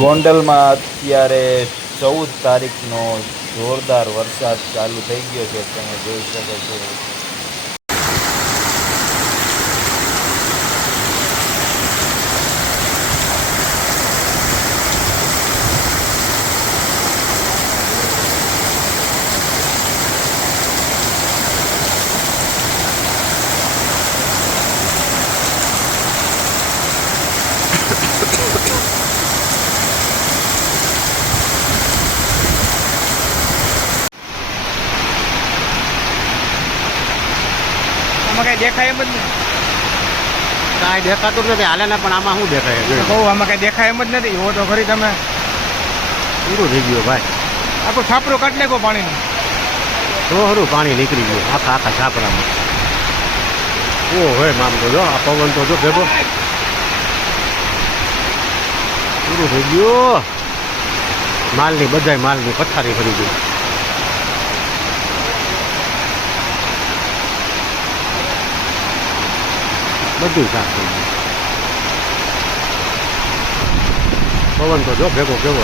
ગોંડલમાં અત્યારે 14 તારીખનો જોરદાર વરસાદ ચાલુ થઈ ગયો છે. તમે જોઈ શકો છો. આમાં કઈ દેખાય એમ જ નહીં. કાંઈ દેખાતું જ નથી. હાલે ને પણ આમાં શું દેખાય? બહુ આમાં કઈ દેખાય એમ જ નથી. એવો તો ખરી તમે પૂરું થઈ ગયું ભાઈ. આખું છાપરું કાઢી નાખો પાણીનું. થોડું પાણી નીકળી ગયું આખા છાપરામાં. ઓ હોય મામ તો જો આ પવન તો જો ભેગો પૂરું થઈ ગયું. બધાય માલની પથારી ફરી ગઈ. બધું સાફ થઈ ગયું. પવન તો જો ભેગો કેવો